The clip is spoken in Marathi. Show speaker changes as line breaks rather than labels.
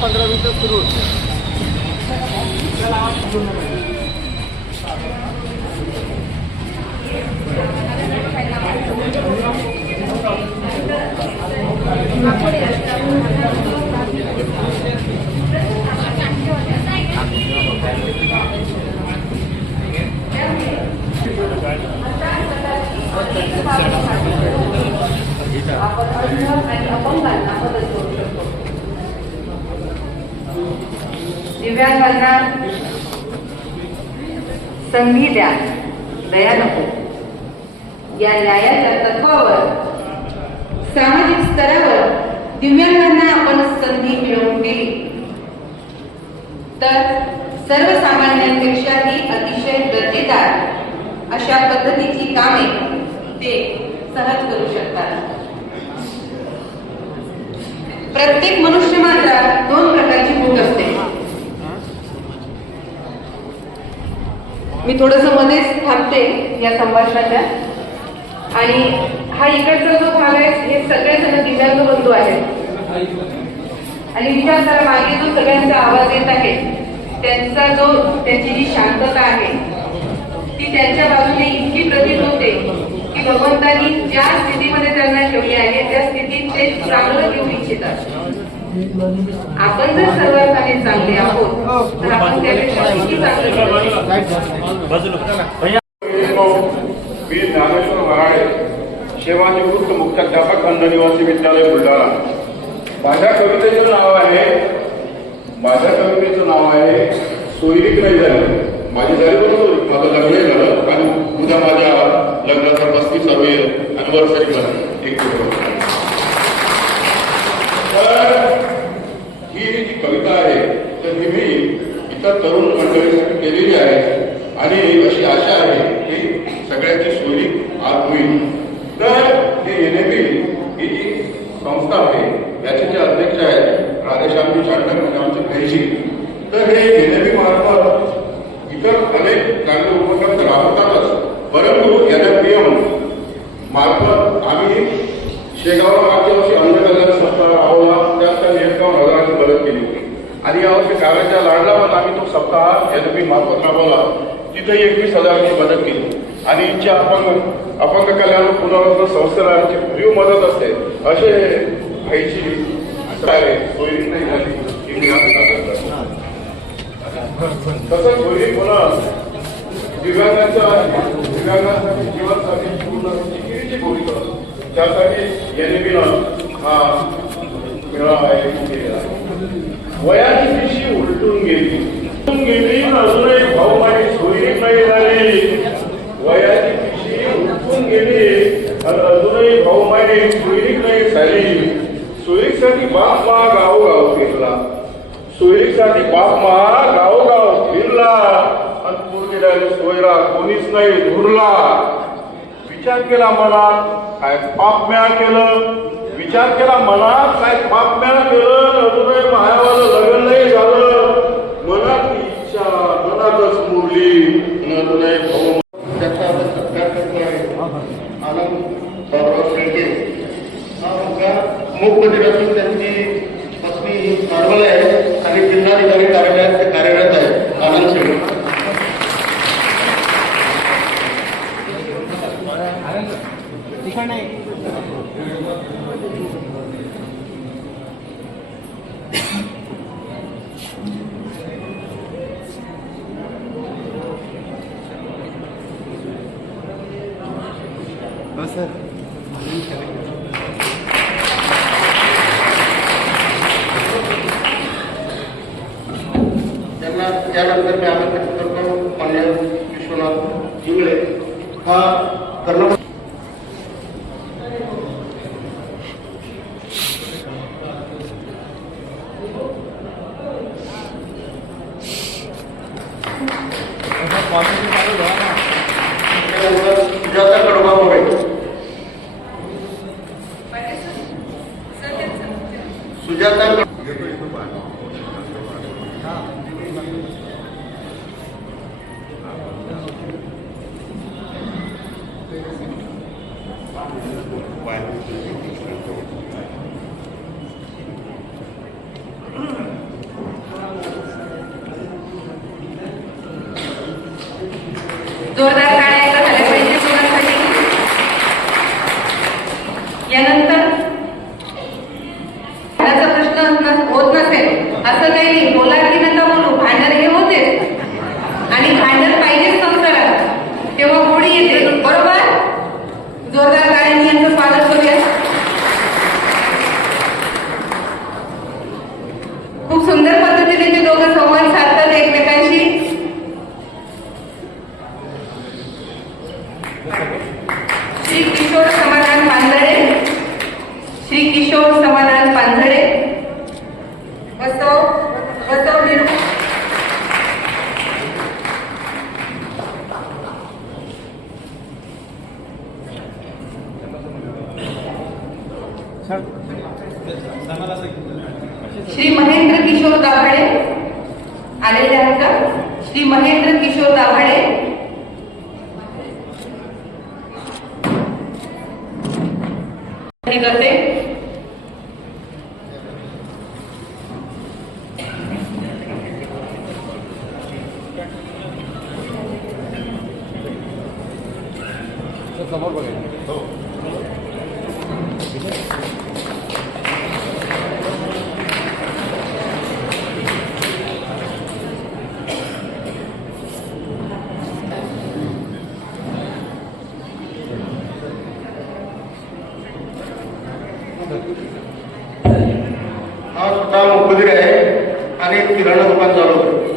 पंधरा मिनिटं सुरू होते
आणि अपंगांना मदत करू शकतो दिव्यांगांना संधी द्या. दया नको. या न्यायाच्या तत्वावर सामाजिक स्तरावर दिव्यांगांना आपण संधी मिळवून दिली. तर सर्वसामान्यांपेक्षाही अतिशय दर्जेदार अशा पद्धतीची कामे ते सहज करू शकतात. प्रत्येक मनुष्य मात्र दोन प्रकारची भूक असते. मी थोडस मध्येच थांबते या संभाषणाच्या. आणि हा इकडचा जो भाग आहे हे सगळेजण दिव्यांग बंधू आहेत. आणि विचार करा मागे जो सगळ्यांचा आवाज येत आहे त्यांचा जो त्यांची जी शांतता आहे ती त्यांच्या बाजूने इतकी प्रतीत होते की भगवंतांनी ज्या स्थितीमध्ये त्यांना ठेवली आहे त्या स्थितीत ते चांगलं घेऊ इच्छितात. आपण जर सर्वांमध्ये चांगले आहोत तर आपण त्यापेक्षा किती चांगलं?
मी ज्ञानेश्वर वराळे सेवानिवृत्त मुख्याध्यापक खंड निवासी विद्यालय बुलढाणा. माझ्या कवितेचं नाव आहे माझ्या कवितेचं नाव आहे सोयरीक नाही झाली. माझी झाली बरोबर माझं लग्न झालं. आणि उद्या माझ्या लग्नाचा पस्तीसावी अनिव्हर्सरी पण एक तर ही जी कविता आहे तर ही मी इतर तरुण मंडळीसाठी केलेली आहे. आणि अशी आशा आहे की सगळ्यांची सोयी आज होईल. तर हे एनएबी ही जी संस्था आहे याचे जे अध्यक्ष आहेत राधेश्यामजी चांडक म्हणजे आमचे तर हे एन एनएबी मार्फत इतर अनेक चांगले उपक्रम राबवतातच परंतु एनएफपीएम मार्फत आम्ही शेगावला मागच्या वर्षी अंधकल्याण संस्था राबवला. त्यात त्यांनी एकावन्न हजाराची मदत केली होती. आणि यावर्षी काव्याच्या पण आम्ही तो सप्ताह एनपी मार्फत राबवला. तिथे एकवीस हजाराची मदत केली. आणि इच्छा अपंग अपंग कल्याण पुनर्वसन संस्थेला आमची भरीव मदत असते. असे व्हायची सोयी झाली तसंच होईल पुन्हा दिव्यांगांच्या दिव्यांगांसाठी जीवनसाठी पूर्ण जिकिरीची भूमिका त्यासाठी यांनी बिना हा मेळावा आयोजित केलेला आहे. वयाची पिशी उलटून गेली. गेली अजूनही भाऊ माझी सोयी नाही झाली. वयाची पिशी उलटून गेली आणि अजूनही भाऊ माझी सोयी नाही झाली. सोयीसाठी बाप मा गावोगाव फिरला. सोयीसाठी बाप महा गावोगाव फिरला. आणि पूर्वीला सोयरा कोणीच नाही धुरला. विचार केला मला काय पाप म्या केलं? विचार केला मला काय पाप म्या केलं? अजूनही मायावाला लग्न नाही झालं मनात ती इच्छा मनातच मुरली आणि अजूनही भाऊ
त्याचा आपण सत्कार करतो आहे आनंद बाबराव शेळके हा मुलगा असून त्यांची पत्नी नॉर्मल आहे आणि जिल्हाधिकारी कार्यालयात ते कार्यरत आहे. आनंद शेळके सर त्यानंतर मी आमंत्रित करतो मान्य विश्वनाथ इंगळे हा कर्ण
dor da carne. आलेले आहेत का? श्री महेंद्र किशोर दाभाडे. करते.
समोर बघायचं काम खुली रहे आणि किराणा दुकान चालू